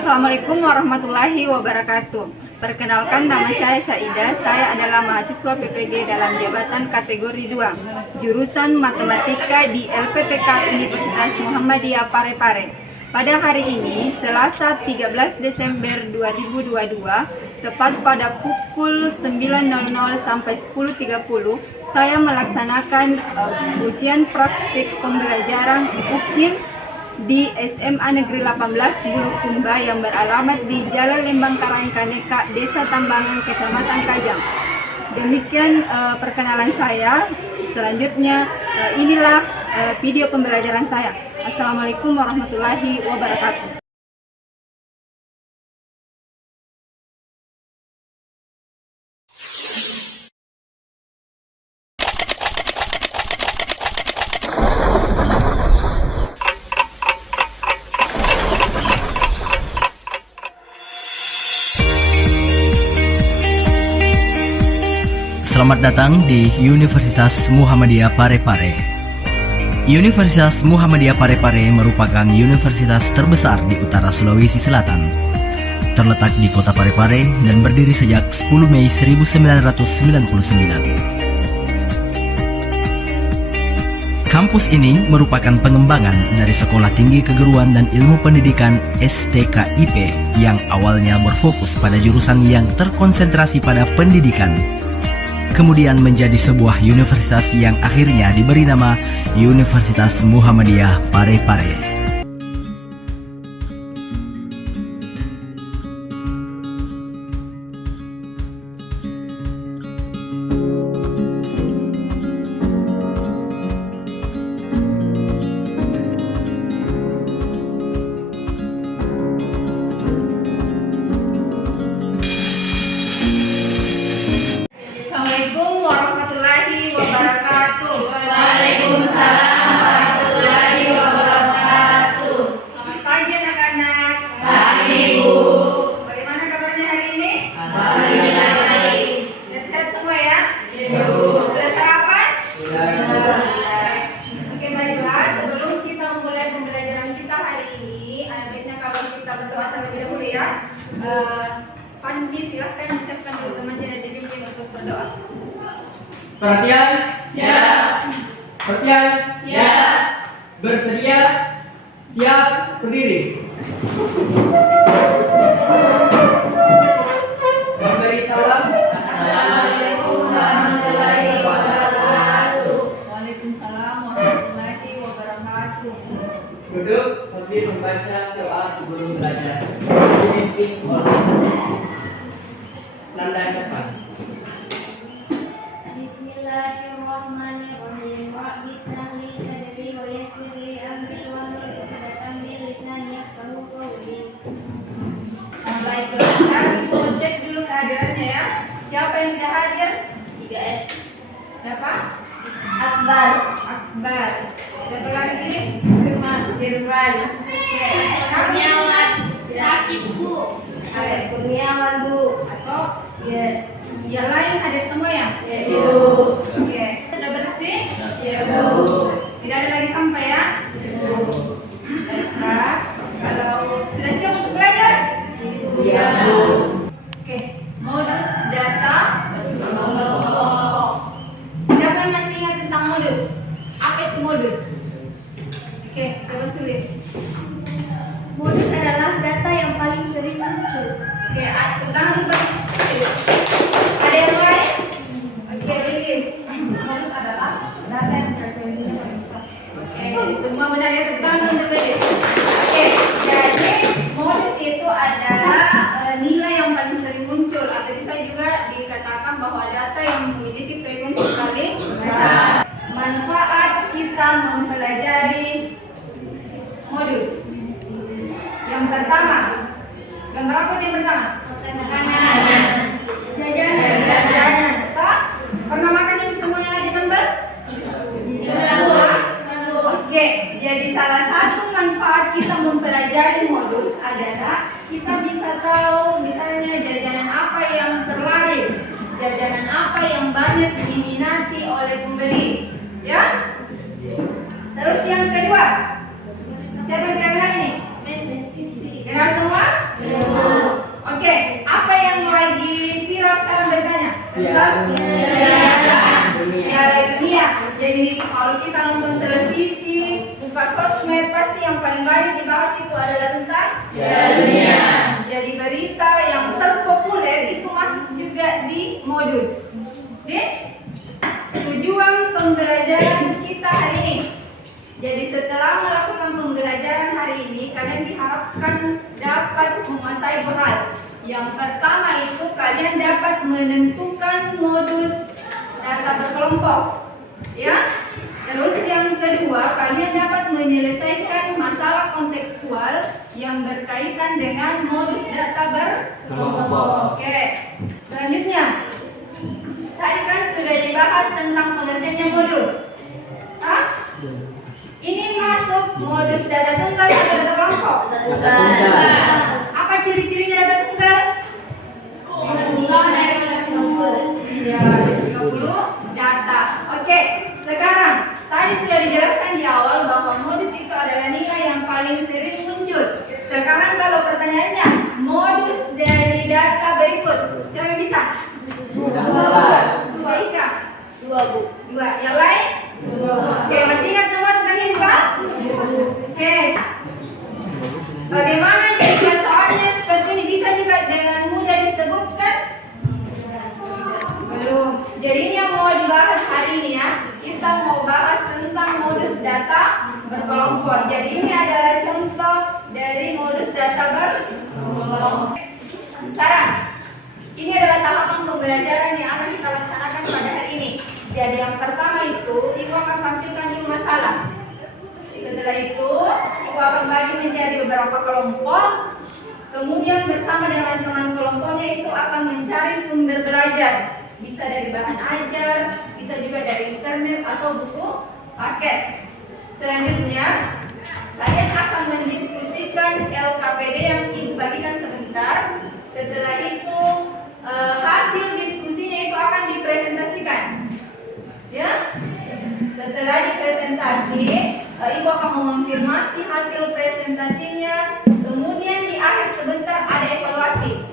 Assalamualaikum warahmatullahi wabarakatuh. Perkenalkan, nama saya Syaidah. Saya adalah mahasiswa PPG dalam jabatan kategori 2, jurusan Matematika di LPTK Universitas Muhammadiyah Parepare. Pada hari ini, Selasa 13 Desember 2022, tepat pada pukul 9.00 sampai 10.30, saya melaksanakan ujian praktik pembelajaran UKIN di SMA Negeri 18 Bulukumba yang beralamat di Jalan Lembang Karangkaneka, Desa Tambangan, Kecamatan Kajang. Demikian perkenalan saya. Selanjutnya inilah video pembelajaran saya. Assalamualaikum warahmatullahi wabarakatuh. Selamat datang di Universitas Muhammadiyah Parepare. Universitas Muhammadiyah Parepare merupakan universitas terbesar di utara Sulawesi Selatan. Terletak di kota Parepare dan berdiri sejak 10 Mei 1999. Kampus ini merupakan pengembangan dari Sekolah Tinggi Keguruan dan Ilmu Pendidikan STKIP yang awalnya berfokus pada jurusan yang terkonsentrasi pada pendidikan, kemudian menjadi sebuah universitas yang akhirnya diberi nama Universitas Muhammadiyah Parepare. Pandi, silahkan siapkan dulu teman saya dipimpin untuk berdoa. Perhatian, Siap. perhatian, Siap. bersedia, siap, berdiri. Memberi salam. Assalamualaikum warahmatullahi wabarakatuh. Waalaikumsalam warahmatullahi wabarakatuh. Duduk sambil membaca doa sebelum belajar. Dipimpin oleh Nanda depan. Bismillahirrahmanirrahim. Rabbi shrah li sadri wa yassir li amri wahlul 'uqdatam min lisani yafqahu qawli. Baiklah, sekarang ibu mau cek dulu kehadirannya ya. Siapa yang tidak hadir? 3 Siapa? Akbar. Akbar. Siapa lagi? Firman. Oke. Kurniawan. Sakit, Bu. Ada Kurniawan, Bu. atau Ya. yang lain hadir semua ya? Ya, Bu. Oke. Sudah bersih? Ya, Bu. Tidak ada lagi sampah ya? Ya, Bu. Baiklah. Kalau sudah siap untuk belajar? Siap, Bu. Oke. Modus data. Allah. Siapa yang masih ingat tentang modus? Apa itu modus? Oke, coba tulis. Modus adalah data yang paling sering muncul. Oke, tangan dulu Bang. Ada yang lain? Oke, Lilis. Modus adalah data yang frekuensinya paling besar. Oke, jadi semua benar ya, tepuk tangan untuk Lilis. Oke, jadi modus itu adalah nilai yang paling sering muncul, atau bisa juga dikatakan bahwa data yang memiliki frekuensi paling besar. Manfaat kita mempelajari modus. Yang pertama, gambar apa yang pertama? Jajanan. Tak? Pernah makan ini semua yang ada gambar? Oke, jadi salah satu manfaat kita mempelajari modus adalah kita bisa tahu misalnya jajanan apa yang terlaris, jajanan apa yang banyak diminati oleh pembeli, ya? Terus yang kedua, siapa yang kira ini? Dengar semua? nonton televisi, buka sosmed, pasti yang paling banyak dibahas itu adalah tentang dunia. Jadi berita yang terpopuler itu masuk juga di modus. Oke? Tujuan pembelajaran kita hari ini. Jadi setelah melakukan pembelajaran hari ini, kalian diharapkan dapat menguasai dua hal. Yang pertama itu kalian dapat menentukan modus data berkelompok. Ya. Terus yang kedua, kalian dapat menyelesaikan masalah kontekstual yang berkaitan dengan modus data berkelompok. Oke. Selanjutnya, tadi kan sudah dibahas tentang pengertiannya modus. Hah? Ini masuk modus data tunggal atau data kelompok? Apa ciri-cirinya data tunggal? Ya, 30 data. Oke, sekarang tadi sudah dijelaskan di awal bahwa modus itu adalah nilai yang paling sering muncul. Sekarang kalau pertanyaannya, modus dari data berikut, siapa yang bisa? Dua Ika? Dua. Yang lain? Oke, masih ingat semua tentang ini, Pak? Oke. Bagaimana jika soalnya seperti ini bisa juga dengan mudah disebutkan? Belum. Jadi ini yang mau dibahas hari ini ya. Kita mau bahas tentang modus data berkelompok. Jadi ini adalah contoh dari modus data berkelompok. Sekarang, ini adalah tahapan pembelajaran yang akan kita laksanakan pada hari ini. Jadi yang pertama itu, Ibu akan tampilkan dulu masalah. Setelah itu, Ibu akan bagi menjadi beberapa kelompok. Kemudian bersama dengan teman kelompoknya itu akan mencari sumber belajar. Bisa dari bahan ajar, bisa juga dari internet atau buku paket. Selanjutnya, kalian akan mendiskusikan LKPD yang Ibu bagikan sebentar. Setelah itu, hasil diskusinya itu akan dipresentasikan. Ya, setelah dipresentasi, Ibu akan mengonfirmasi hasil presentasinya. Kemudian di akhir sebentar ada evaluasi.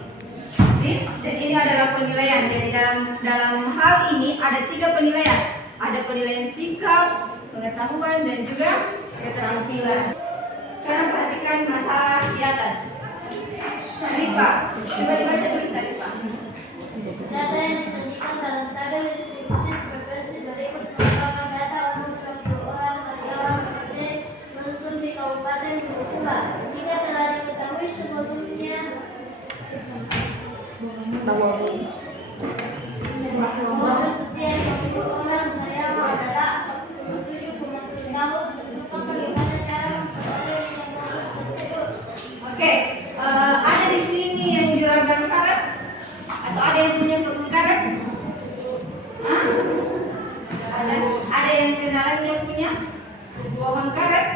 Dan ini adalah penilaian. Jadi dalam hal ini ada 3 penilaian. Ada penilaian sikap, pengetahuan, dan juga keterampilan. Sekarang perhatikan masalah di atas. Syarifah, coba dibaca dulu Syarifah. Data yang disajikan dalam tabel distribusi frekuensi berikut merupakan data umum 30 orang karyawan PT Mensum di Kabupaten Bengkulu. Jika telah diketahui sebelumnya modus usia 50 orang karyawan adalah 47,1 tahun. Maka bagaimana cara memperoleh modus tersebut? Oke, ada di sini yang juragan karet atau ada yang punya kebun karet? Hah? Ada yang kenalannya punya pohon karet?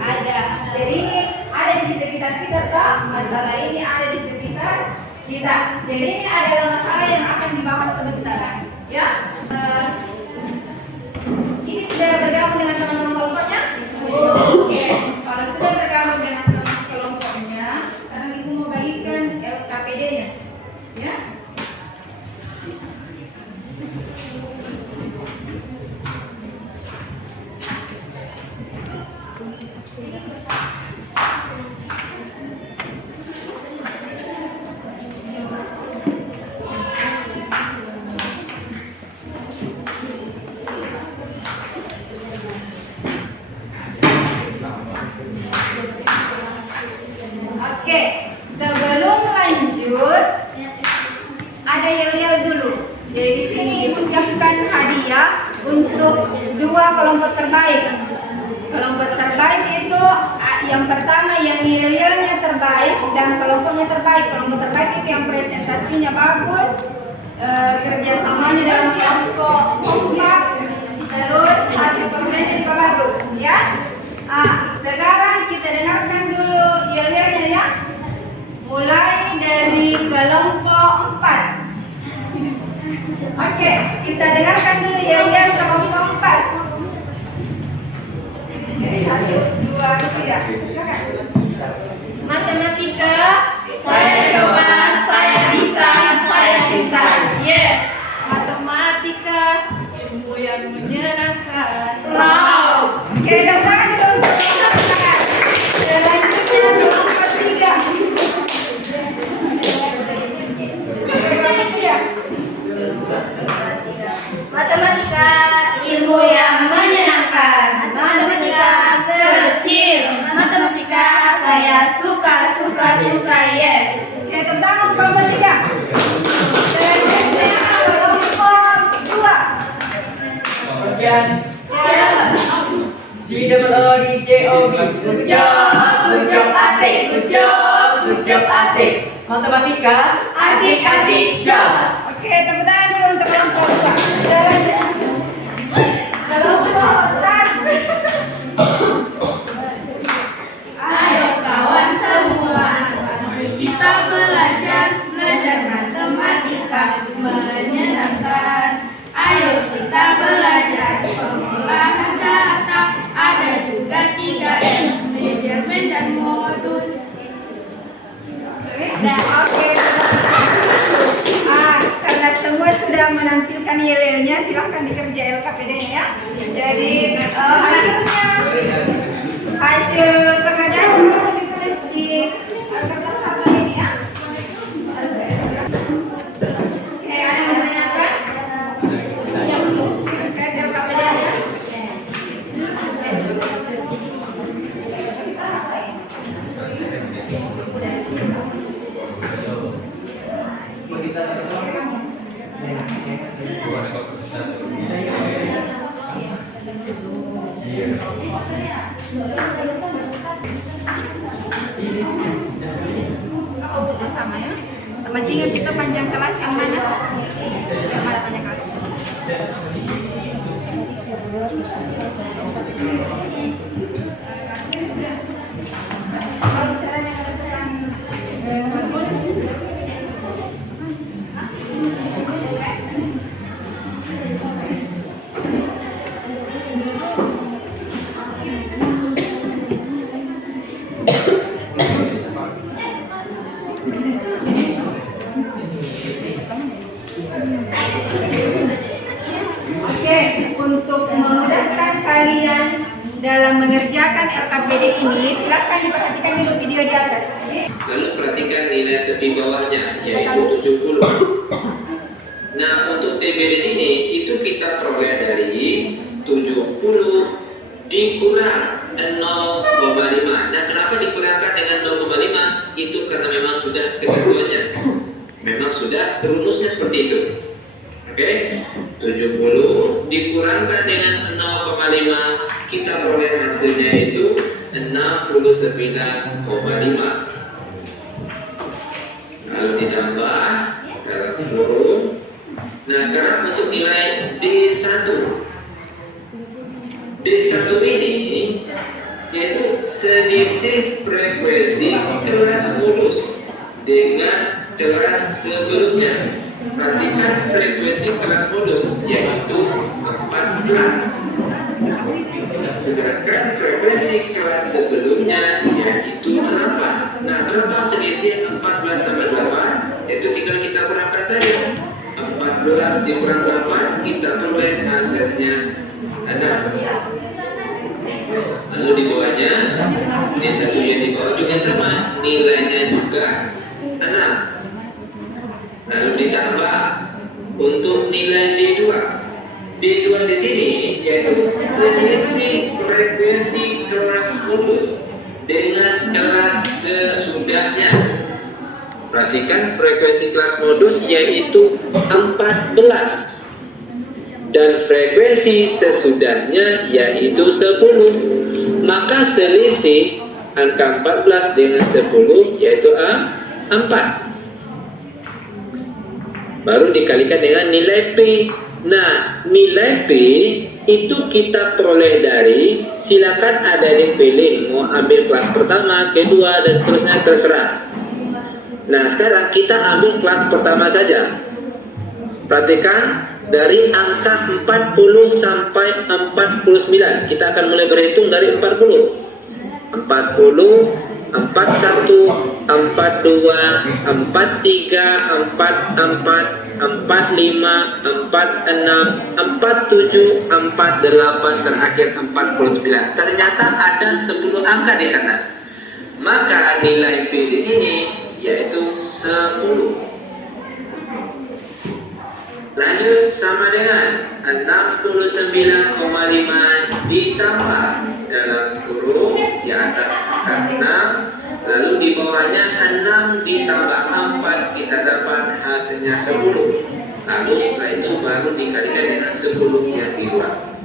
Ada. Jadi ini ada di sekitar kita, tak? Masalah ini ada di sekitar kita. Jadi ini adalah masalah yang akan dibahas sebentar, ya. Ini sudah bergabung dengan teman-teman kelompoknya? Oke. Kalau sudah bergabung dengan teman kelompoknya, sekarang Ibu mau bagikan LKPD-nya, ya. Oke, sebelum lanjut ada yel-yel dulu. Jadi di sini Ibu siapkan hadiah untuk 2 kelompok terbaik. Kelompok terbaik itu yang pertama yang yel-yelnya terbaik dan kelompoknya terbaik. Kelompok terbaik itu yang presentasinya bagus, kerjasamanya dalam kelompok kompak, terus hasil kerjanya juga bagus, ya. Sekarang kita dengarkan dulu yel-yelnya, ya. Mulai dari kelompok 4. Oke, kita dengarkan dulu yel-yel kelompok 4. Jadi 1, 2, 3. Silakan. Matematika, saya coba, saya bisa, saya cinta. Yes, matematika, ilmu yang menyenangkan. Oke, tepuk tangan dulu untuk kelompok 4. Selanjutnya kelompok 3. Matematika ilmu yang menyenangkan. Matematika kecil. Matematika saya suka yes. Oke, tepuk tangan untuk kelompok 3. Selanjutnya kelompok 2. Sekian. COODJOB. Good job, asik. Matematika, asik, jos. Oke, tepuk tangan dulu untuk kelompok 2. Selanjutnya kelompok 1. Ayo kawan semua, kita belajar matematika menyenangkan. Ayo kita belajar pengolahan data. Ada juga 3M, manajemen dan modus. Nah, oke. Karena semua sudah menampilkan yel-yelnya, silahkan dikerja LKPD-nya ya. Jadi hasil pekerjaan bisa ditulis di kertas tabel ini ya. Oke, ada yang mau ditanyakan? Terkait LKPD-nya? Sama ya. Masih ingat kita panjang kelas yang mana? Yang mana panjang kelas? Kalau caranya menentukan kelas bonus. Oke, untuk memudahkan kalian dalam mengerjakan LKPD ini, silakan diperhatikan dulu video di atas. Lalu perhatikan nilai tepi bawahnya, yaitu 70. Nah, untuk TB di sini itu kita peroleh dari 70 dikurang 0,5. Nah, kenapa dikurangkan dengan 0,5? Itu karena memang sudah ketentuannya. Memang sudah rumusnya seperti itu. Oke, 70 dikurangkan dengan 0,5, kita peroleh hasilnya itu 69,5. Lalu ditambah dalam kurung. Nah, sekarang untuk nilai D1. D1 ini yaitu selisih frekuensi kelas modus dengan kelas sebelumnya. Perhatikan frekuensi kelas modus yaitu 14. Sedangkan frekuensi kelas sebelumnya yaitu 8. Nah, berapa selisih 14 sama 8? Itu tinggal kita kurangkan saja. 14 dikurang 8, kita peroleh hasilnya 6. Lalu di bawahnya, D1 yang di bawah juga sama, nilainya juga 6. Lalu ditambah untuk nilai D2. D2 di sini yaitu selisih frekuensi kelas modus dengan kelas sesudahnya. Perhatikan frekuensi kelas modus yaitu 14 dan frekuensi sesudahnya yaitu 10. Maka selisih angka 14 dengan 10 yaitu 4. Baru dikalikan dengan nilai P. Nah, nilai P itu kita peroleh dari, silakan ada yang pilih mau ambil kelas pertama, kedua, dan seterusnya, terserah. Nah, sekarang kita ambil kelas pertama saja. Perhatikan dari angka 40 sampai 49. Kita akan mulai berhitung dari 40. 40, 41, 42, 43, 44, 45, 46, 47, 48, terakhir 49. Ternyata ada 10 angka di sana. Maka nilai P di sini yaitu 10. Lanjut sama dengan 69,5 ditambah dalam kurung di atas angka 6, lalu di bawahnya 6 ditambah 4, kita dapat hasilnya 10. Lalu setelah itu baru dikalikan dengan 10 yang di luar.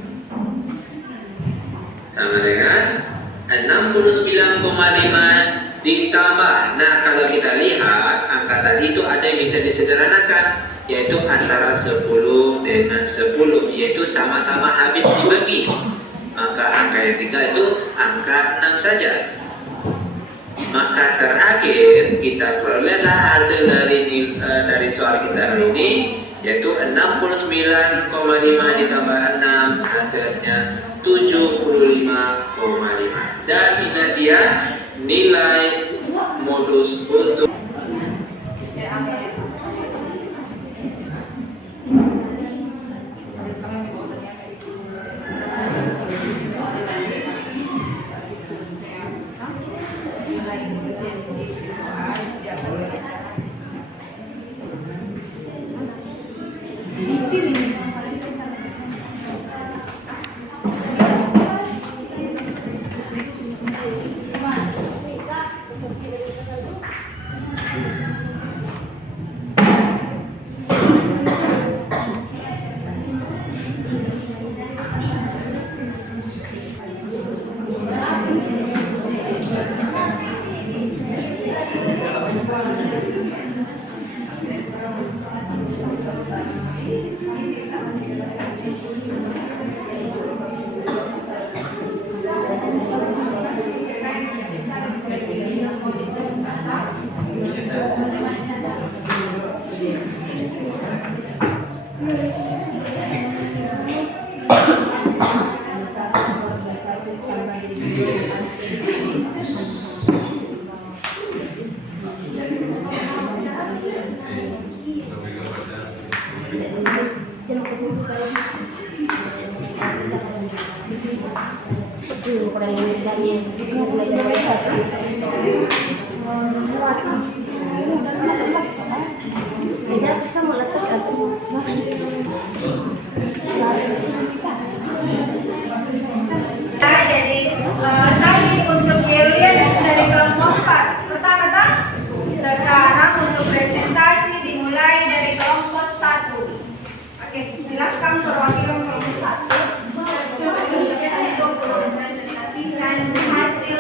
Sama dengan 69,5 ditambah. Nah, kalau kita lihat angka tadi itu ada yang bisa disederhanakan, yaitu antara 10 dengan 10, yaitu sama-sama habis dibagi. Maka angka yang tinggal itu angka 6 saja. Maka terakhir kita perolehlah hasil dari soal kita hari ini, yaitu 69,5 ditambah 6, hasilnya 75,5. Dan ini dia nilai modus untuk tadi untuk kalian dari kelompok 4. Pertama tak? Sekarang untuk presentasi dimulai dari kelompok 1. Oke, silakan perwakilan kelompok 1 untuk mempresentasikan hasil.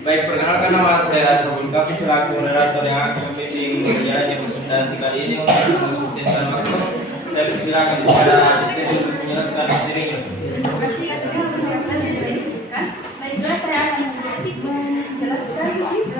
Baik, perkenalkan nama saya Sabun Kapi selaku moderator yang akan membimbing berjalannya presentasi kali ini untuk sesi waktu. Saya persilakan kepada Dikti untuk menjelaskan materinya. Baiklah, saya akan menjelaskan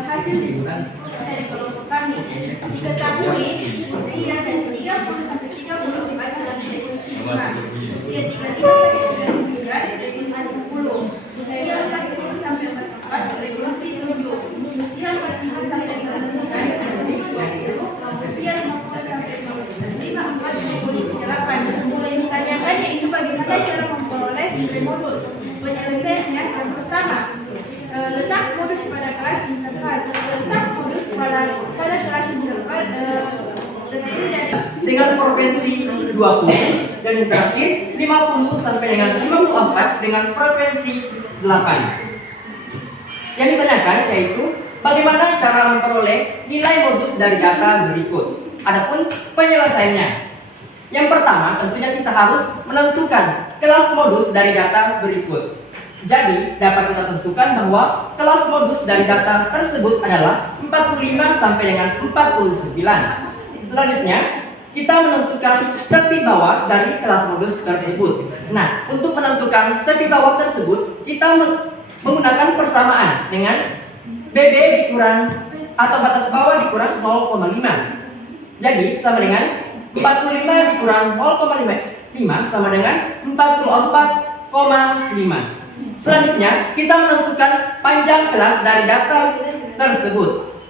hasil diskusi dari kelompok kami. Diketahui usia 30 sampai 34 dalam revolusi 5, usia 35 sampai 39 revolusi 10, usia 40 sampai 44 revolusi 7, usia 45 sampai 59 revolusi 20, usia 50 sampai 54 revolusi 8. Mulai ditanyakan yaitu bagaimana cara memperoleh nilai modus. Penyelesaiannya yang pertama, letak modus pada kelas interval. Letak modus pada kelas interval terdiri dari dengan frekuensi 20 dan yang terakhir 50 sampai dengan 54 dengan frekuensi 8. Yang ditanyakan yaitu bagaimana cara memperoleh nilai modus dari data berikut. Adapun penyelesaiannya, yang pertama tentunya kita harus menentukan kelas modus dari data berikut. Jadi dapat kita tentukan bahwa kelas modus dari data tersebut adalah 45 sampai dengan 49. Selanjutnya kita menentukan tepi bawah dari kelas modus tersebut. Nah, untuk menentukan tepi bawah tersebut kita menggunakan persamaan dengan BB dikurang atau batas bawah dikurang 0,5. Jadi sama dengan 45 dikurang 0,5 sama dengan 44,5. Selanjutnya kita menentukan panjang kelas dari data tersebut.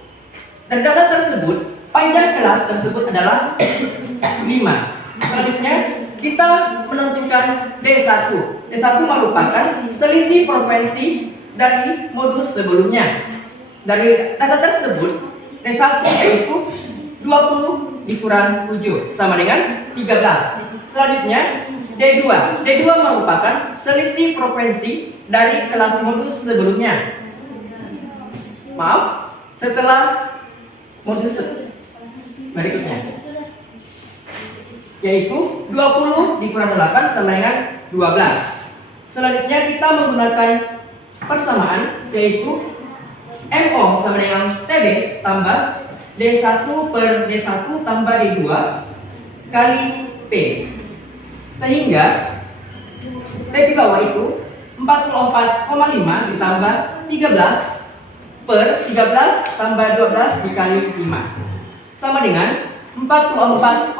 Dari data tersebut, panjang kelas tersebut adalah 5. Selanjutnya, kita menentukan D1. D1 merupakan selisih frekuensi dari modus sebelumnya. Dari data tersebut, D1 yaitu 20 dikurang 7 sama dengan 13. Selanjutnya, D2. D2 merupakan selisih frekuensi dari kelas modus sebelumnya. Maaf, setelah modus berikutnya, yaitu 20 dikurang 8 sama dengan 12. Selanjutnya kita menggunakan persamaan, yaitu MO sama dengan TB tambah D1 per D1 tambah D2 kali P. Sehingga T di bawah itu 44,5 ditambah 13 per 13 tambah 12 dikali 5 sama dengan 44,5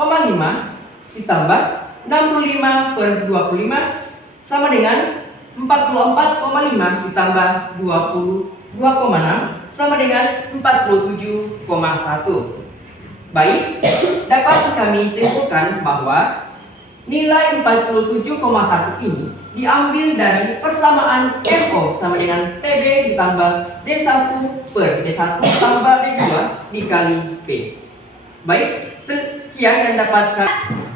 ditambah 65 per 25 sama dengan 44,5 ditambah 22,6 sama dengan 47,1. Baik, dapat kami simpulkan bahwa nilai 47,1 ini diambil dari persamaan MO sama dengan TB ditambah D1 per D1 tambah D2 dikali P. Baik, sekian yang dapat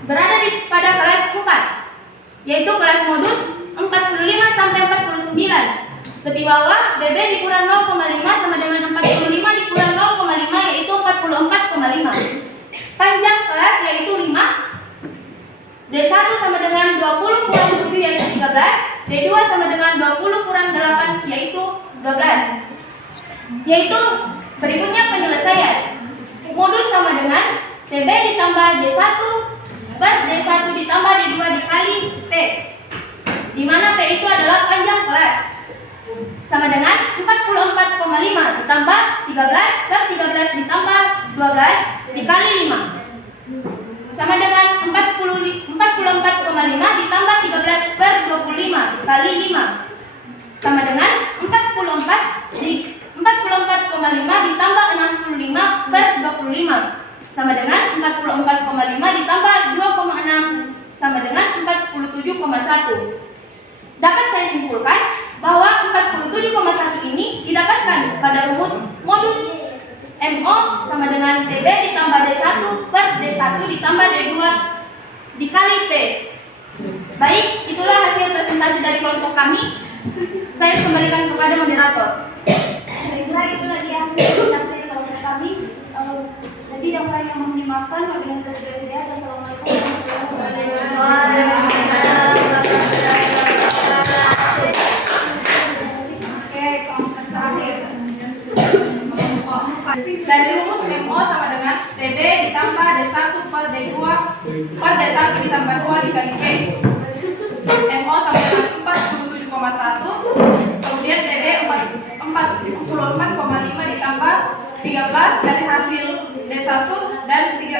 berada pada kelas 4, yaitu kelas modus 45 sampai 49. Tepi bawah BB dikurang 0,5 sama dengan 45 dikurang 0,5 yaitu 44,5. Panjang kelas yaitu 5. D1 sama dengan 20 kurang 7 yaitu 13. D2 sama dengan 20 kurang 8 yaitu 12. Yaitu berikutnya penyelesaian. Modus sama dengan TB ditambah D1 per D1 ditambah D2 dikali P, di mana P itu adalah panjang kelas, sama dengan 44,5 ditambah 13 per 13 ditambah 12 dikali 5 sama dengan 44,5 ditambah 13 per 25 dikali 5 sama dengan 44,5 ditambah 65 per 25 sama dengan 44,5 ditambah 2,6 sama dengan 47,1. Dapat saya simpulkan bahwa 47,1 ini didapatkan pada rumus modus MO sama dengan TB ditambah D1 per D1 ditambah D2 dikali P. Baik, itulah hasil presentasi dari kelompok kami. Saya kembalikan kepada moderator. Baiklah, itulah dia hasil presentasi dari kelompok kami. Jadi yang lain yang mohon dimaafkan, wabillahi taufiq wal hidayah. Assalamualaikum warahmatullahi wabarakatuh. Oke, kelompok terakhir. Dari rumus MO sama dengan TB ditambah D1 per D2 per D1 ditambah 2 dikali P. MO sama dengan 47,1. Kemudian TB 44,5 ditambah 13 dari hasil D1 dan 13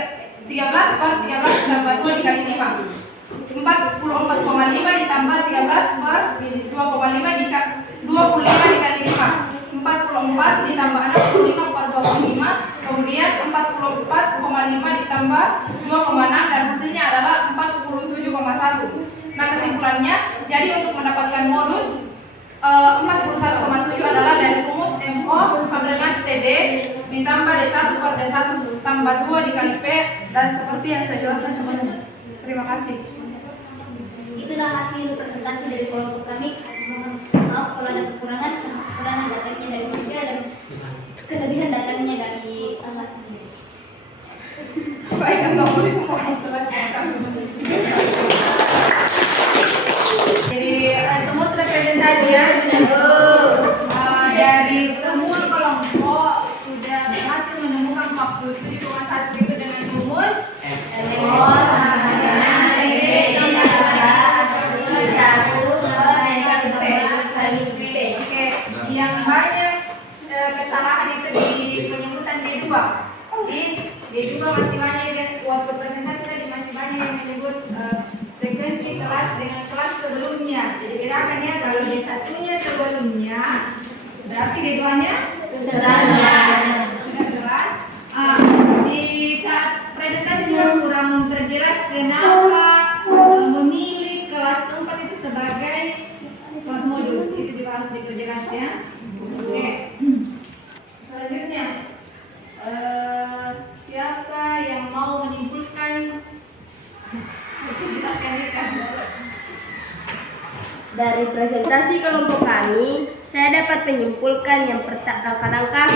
per 13 ditambah 2 dikali 5. 44,5 ditambah 13 per 2,5 dikali 25 dikali 5. 44 ditambah 65 per 25, kemudian 44,5 ditambah 2,6 dan hasilnya adalah 47,1. Nah, kesimpulannya, jadi untuk mendapatkan modus 41,7 adalah dari rumus MO sama dengan TB ditambah D1 per D1 tambah 2 dikali P, dan seperti yang saya jelaskan sebelumnya. Terima kasih. Itulah hasil presentasi dari kelompok kami. Maaf kalau ada kekurangan datangnya dari manusia dan kelebihan datangnya dari Allah sendiri. Baik, assalamualaikum warahmatullahi wabarakatuh. Jadi semua sudah presentasi ya. Dari semua kelompok sudah berhasil menemukan 47,1 itu dengan rumus MO sama dengan TB Oke, yang banyak kesalahan itu di penyebutan D2. Di D2 masih banyak ya, waktu presentasi tadi masih banyak yang menyebut frekuensi kelas dengan kelas sebelumnya. Jadi bedakan ya, kalau D1-nya sebelumnya berarti D2-nya setelahnya. Dari presentasi kelompok kami, saya dapat menyimpulkan yang langkah-langkah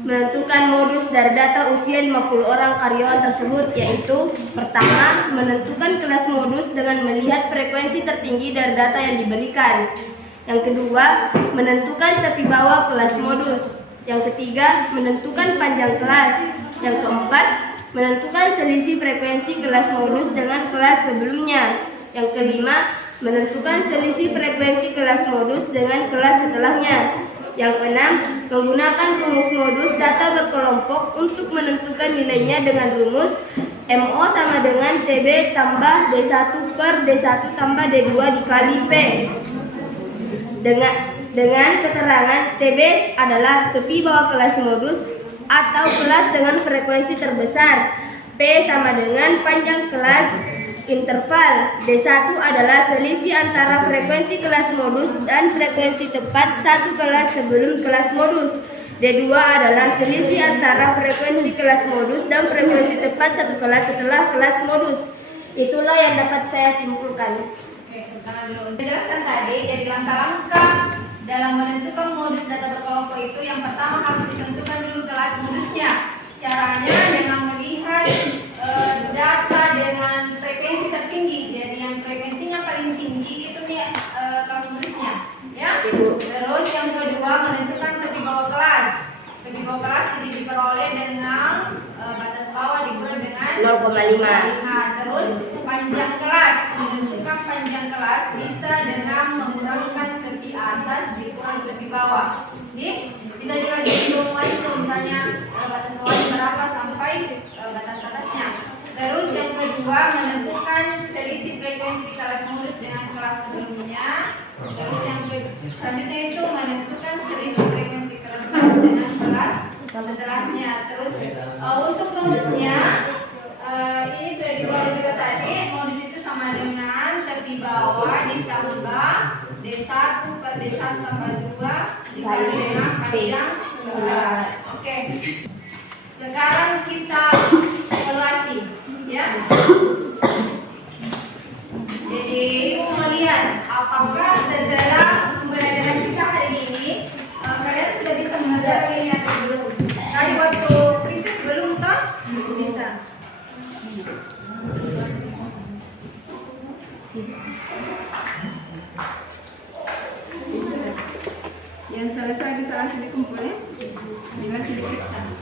menentukan modus dari data usia 50 orang karyawan tersebut, yaitu pertama, menentukan kelas modus dengan melihat frekuensi tertinggi dari data yang diberikan. Yang kedua, menentukan tepi bawah kelas modus. Yang ketiga, menentukan panjang kelas. Yang keempat, menentukan selisih frekuensi kelas modus dengan kelas sebelumnya. Yang kelima, menentukan selisih frekuensi kelas modus dengan kelas setelahnya. Yang keenam, menggunakan rumus modus data berkelompok untuk menentukan nilainya dengan rumus MO sama dengan TB tambah D1 per D1 tambah D2 dikali P. Dengan keterangan TB adalah tepi bawah kelas modus atau kelas dengan frekuensi terbesar. P sama dengan panjang kelas interval. D1 adalah selisih antara frekuensi kelas modus dan frekuensi tepat satu kelas sebelum kelas modus. D2 adalah selisih antara frekuensi kelas modus dan frekuensi tepat satu kelas setelah kelas modus. Itulah yang dapat saya simpulkan. Menjelaskan tadi, jadi langkah-langkah dalam menentukan modus data berkelompok itu yang pertama harus ditentukan dulu kelas modusnya. Caranya dengan melihat data dengan frekuensi tertinggi. Jadi yang frekuensinya paling tinggi itu nih kelas modusnya, ya. Terus yang kedua menentukan tepi bawah kelas. Tepi bawah kelas tidak diperoleh dengan batas bawah dikurangi dengan 0,5. Terus panjang kelas, menentukan panjang kelas bisa dengan mengurangkan tepi atas dikurangi tepi bawah. Bisa juga dihitung langsung, misalnya batas bawahnya berapa sampai batas atasnya. Terus yang kedua menentukan selisih frekuensi kelas modus dengan kelas sebelumnya. Terus yang selanjutnya itu menentukan selisih frekuensi kelas modus dengan kelas setelahnya. Terus untuk rumusnya ini sudah dikeluarkan juga tadi. Modus itu sama dengan tepi bawah ditambah D1 per D1 tambah 2 dikali dengan panjang kelas. Oke. Sekarang kita evaluasi, ya. Jadi melihat apakah setelah pembelajaran kita hari ini kalian sudah bisa mengerjakan ini atau belum? Tadi waktu perintis belum toh? Bisa. Yang selesai bisa langsung dikumpulin, dengan sedikit sana.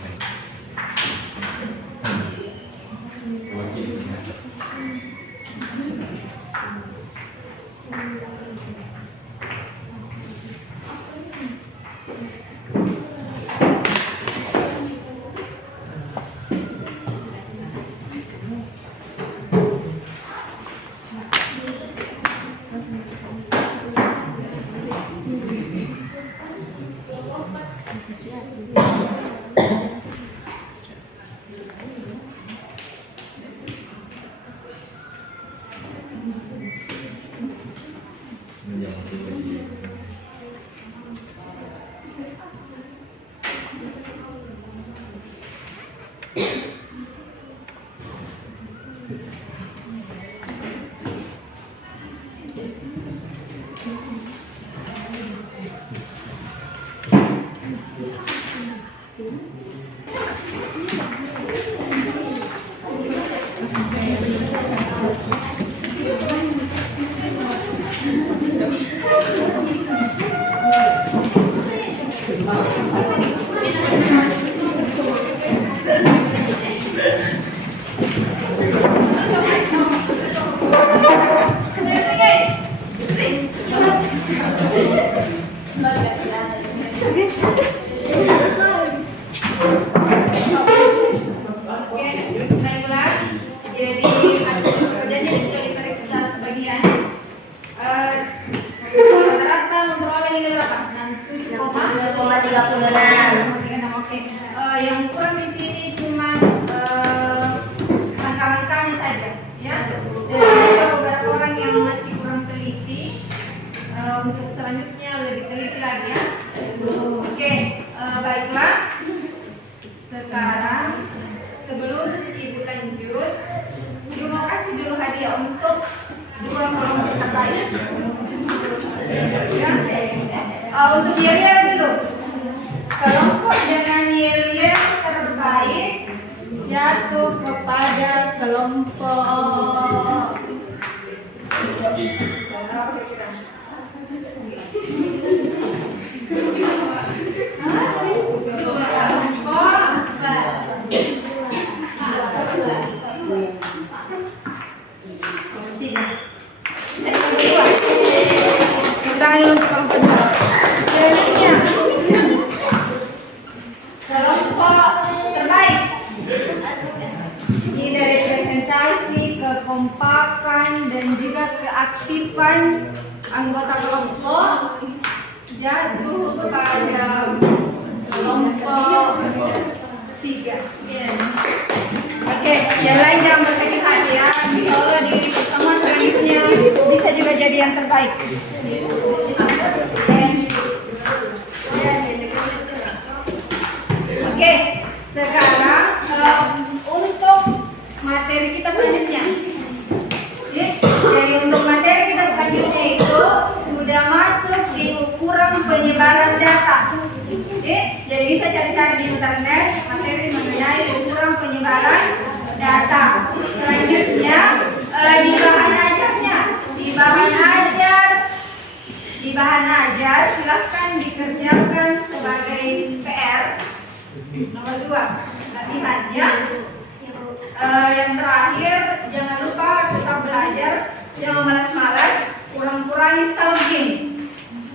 kelompok terbaik. Ya. Untuk yel-yel dulu. Kelompok dengan yel-yel terbaik jatuh kepada kelompok apa kira-kira? Tangan untuk kelompok dua. Selanjutnya kelompok terbaik. Ini representasi kekompakan dan juga keaktifan anggota kelompok jatuh pada kelompok 3. Oke, yang lain jangan berkecil hati ya. Insya Allah di pertemuan selanjutnya bisa juga jadi yang terbaik. Oke, sekarang untuk materi kita selanjutnya. Jadi untuk materi kita selanjutnya itu sudah masuk di ukuran penyebaran data. Jadi bisa cari-cari di internet materi mengenai ukuran penyebaran data. Selanjutnya di bahan ajar silahkan dikerjakan sebagai PR. Nomor 2, latihan ya. Yang terakhir jangan lupa tetap belajar, jangan malas-malas, kurang-kurangi stalking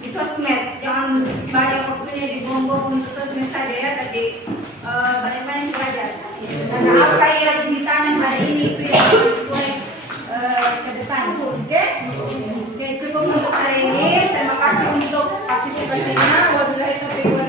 di sosmed, jangan banyak waktunya dibuang-buang untuk sosmed saja ya, tapi banyak-banyak belajar. Karena apa yang ditanam hari ini itu yang mulai ke depan. Oke, cukup untuk hari ini. Terima kasih untuk partisipasinya. Wabillahi taufiq.